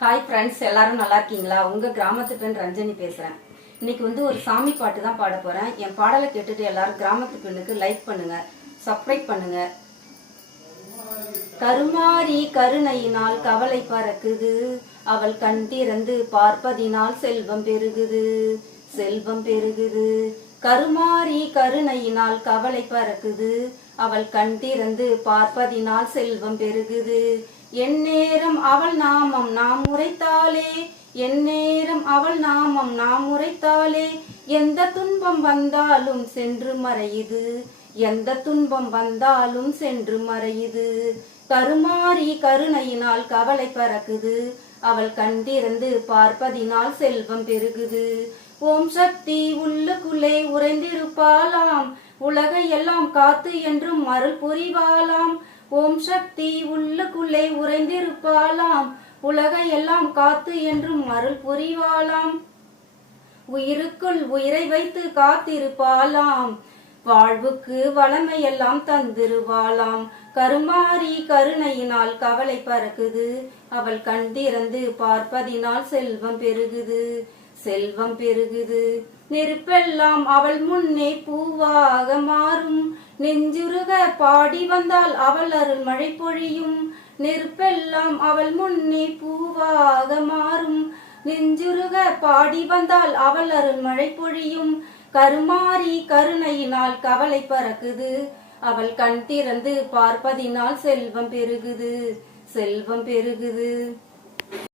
Hi friends எல்லாரும் நல்லா இருக்கீங்களா? உங்கள் கிராமத்து பெண் ரஞ்சனி பேசுகிறேன் இன்னைக்கு வந்து ஒரு சாமி பாட்டு தான் பாட போகிறேன் என் பாடலை கேட்டுட்டு எல்லாரும் கிராமத்து பெண்ணுக்கு லைக் பண்ணுங்க சப்ஸ்கிரைப் பண்ணுங்க. கருமாரி கருணையினால் கவலை பறக்குது. அவள் கண் திறந்து பார்ப்பதினால் செல்வம் பெருகுது. செல்வம் பெருகுது. கருமாரி கருணையினால் கவலை பறக்குது. அவள் கண் திறந்து பார்ப்பதினால் செல்வம் பெருகுது. எந்நேரம் அவள் நாமம் நாம் உரைத்தாலே எந்நேரம் அவள் நாமம் நாம் உரைத்தாலே எந்த துன்பம் வந்தாலும் சென்று மறையுது. எந்த துன்பம் வந்தாலும் சென்று மறையுது. கருமாறி கருணையினால் கவலை பறக்குது. அவள் கண்டிருந்து பார்ப்பதினால் செல்வம் பெருகுது. ஓம் சக்தி உள்ளுக்குள்ளே உறைந்திருப்பாளாம். உலகை எல்லாம் காத்து என்றும் அருள் புரிவாளாம். ஓம் சக்தி உள்ளுக்குள்ளே உறைந்திருப்பாளாம். உலகை எல்லாம் காத்து என்றும் அருள் புரிவாளாம். உயிருக்குள் உயிரை வைத்து காத்திருப்பாளாம். வாழ்வுக்கு வளமையெல்லாம் தந்திருவாளாம். கருமாறி கருணையினால் கவலை பறக்குது. அவள் கண்டிறந்து பார்ப்பதினால் செல்வம் பெருகுது. செல்வம் பெருகுது. நெருப்பெல்லாம் அவள் முன்னே பூவாக மாறும். நெஞ்சுருக பாடி வந்தால் அவள் அருள் மழை பொழியும். நெருப்பெல்லாம் அவள் முன்னே பூவாக மாறும். நெஞ்சுருக பாடி வந்தால் அவள் அருள் மழை பொழியும். கருமாறி கருணையினால் கவலை பறக்குது. அவள் கண் திறந்து பார்ப்பதினால் செல்வம் பெருகுது. செல்வம் பெருகுது.